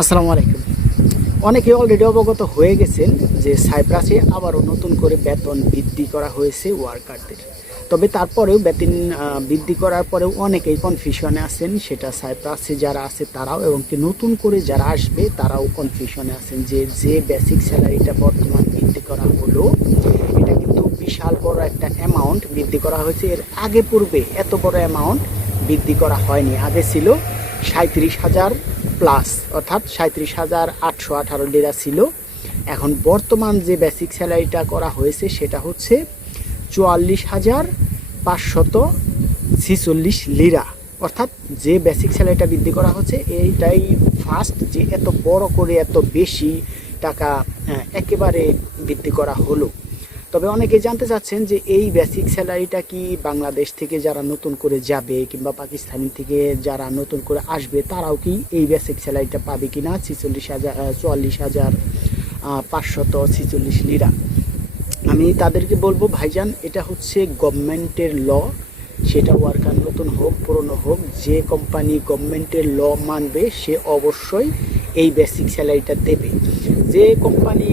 আসসালামু আলাইকুম। অনেকে অলরেডি অবগত হয়ে গেছেন যে সাইপ্রাসে আবারও নতুন করে বেতন বৃদ্ধি করা হয়েছে ওয়ার্কারদের। তবে তারপরেও বেতন বৃদ্ধি করার পরেও অনেকেই কনফিউশনে আছেন, সেটা সাইপ্রাসে যারা আছে তারাও এবং কি নতুন করে যারা আসবে তারাও কনফিউশনে আছেন যে যে বেসিক স্যালারিটা বর্তমান বৃদ্ধি করা হলো এটা কিন্তু বিশাল বড় একটা অ্যামাউন্ট বৃদ্ধি করা হয়েছে। এর আগে পূর্বে এত বড় অ্যামাউন্ট বৃদ্ধি করা হয়নি। আগে ছিল 37,000 প্লাস, অর্থাৎ 37,818 লিরা ছিল। এখন বর্তমান যে বেসিক স্যালারিটা করা হয়েছে সেটা হচ্ছে 44,546 লিরা। অর্থাৎ যে বেসিক স্যালারিটা বৃদ্ধি করা হচ্ছে এইটাই ফার্স্ট যে এত বড় করে এত বেশি টাকা একেবারে বৃদ্ধি করা হলো। তবে অনেকে জানতে চাচ্ছেন যে এই বেসিক স্যালারিটা কি বাংলাদেশ থেকে যারা নতুন করে যাবে কিংবা পাকিস্তানি থেকে যারা নতুন করে আসবে তারাও কি এই বেসিক স্যালারিটা পাবে কি না, 44,546 লিরা। আমি তাদেরকে বলবো ভাইজান, এটা হচ্ছে গভর্নমেন্টের ল, সেটা ওয়ার্কার নতুন হোক পুরনো হোক, যে কোম্পানি গভর্নমেন্টের ল মানবে সে অবশ্যই এই বেসিক স্যালারিটা দেবে। যে কোম্পানি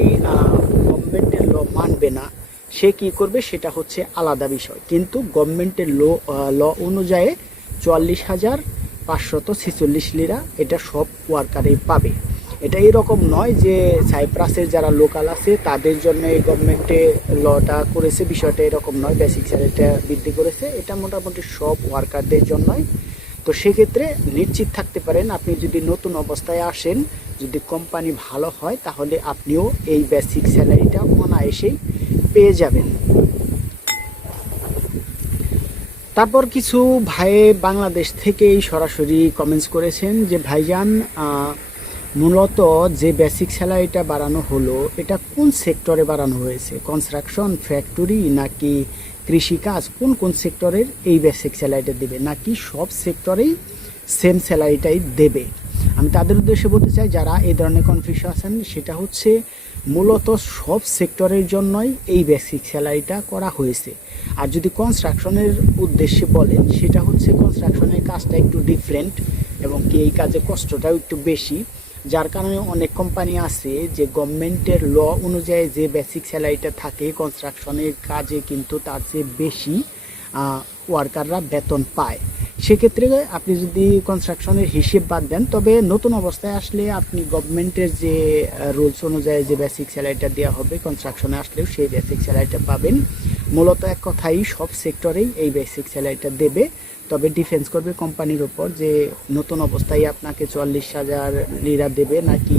গভর্নমেন্টের ল মানবে না সে কি করবে সেটা হচ্ছে আলাদা বিষয়, কিন্তু গভর্নমেন্টের ল অনুযায়ী 44,546 লিরা এটা সব ওয়ার্কারই পাবে। এটা এরকম নয় যে সাইপ্রাসের যারা লোকাল আছে তাদের জন্য এই গভর্নমেন্টে লটা করেছে, বিষয়টা এরকম নয়। বেসিক স্যালারিটা বৃদ্ধি করেছে, এটা মোটামুটি সব ওয়ার্কারদের জন্যই। তো সেক্ষেত্রে নিশ্চিত থাকতে পারেন আপনি যদি নতুন অবস্থায় আসেন, যদি কোম্পানি ভালো হয় তাহলে আপনিও এই বেসিক স্যালারিটা অনায়াসেই পেয়ে যাবেন। তারপর কিছু ভাই বাংলাদেশ থেকেই সরাসরি কমেন্টস করেছেন যে ভাইজান, মূলত যে বেসিক স্যালারিটা বাড়ানো হলো এটা কোন সেক্টরে বাড়ানো হয়েছে, কনস্ট্রাকশন, ফ্যাক্টরি নাকি কৃষিকাজ, কোন কোন সেক্টরের এই বেসিক স্যালারিটা দেবে, নাকি সব সেক্টরেই সেম স্যালারিটাই দেবে? আমি তাদের উদ্দেশ্যে বলতে চাই যারা এই ধরনের কনফিউশন আছেন, সেটা হচ্ছে মূলত সব সেক্টরের জন্যই এই বেসিক স্যালারিটা করা হয়েছে। আর যদি কনস্ট্রাকশনের উদ্দেশ্যে বলেন সেটা হচ্ছে কনস্ট্রাকশনের কাজটা একটু ডিফারেন্ট এবং কি এই কাজে কষ্টটাও একটু বেশি, যার কারণে অনেক কোম্পানি আছে যে গভর্নমেন্টের ল অনুযায়ী যে বেসিক স্যালারিটা থাকে কনস্ট্রাকশনের কাজে কিন্তু তার চেয়ে বেশি ওয়ার্কাররা বেতন পায়। সেক্ষেত্রে আপনি যদি কনস্ট্রাকশনের হিসেব বাদ দেন, তবে নতুন অবস্থায় আসলে আপনি গভর্নমেন্টের যে রুলস অনুযায়ী যে বেসিক স্যালারিটা দেওয়া হবে কনস্ট্রাকশনে আসলেও সেই বেসিক স্যালারিটা পাবেন। মূলত এক কথাই সব সেক্টরেই এই বেসিক স্যালারিটা দেবে, তবে ডিফেন্স করবে কোম্পানির ওপর যে নতুন অবস্থায় আপনাকে 40,000 লিরা দেবে নাকি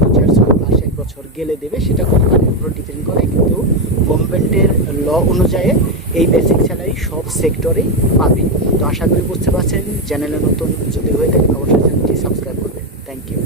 2-4 মাস 1 বছর গেলে দেবে, সেটা কোম্পানির উপর ডিপেন্ড করে। কিন্তু গভর্নমেন্টের ল অনুযায়ী এই বেসিক স্যালারি সব সেক্টরেই পাবে। তো আশা করি বুঝতে পারছেন। চ্যানেলে নতুন যদি হয়ে থাকে অবশ্যই চ্যানেলটি সাবস্ক্রাইব করবেন। Thank you.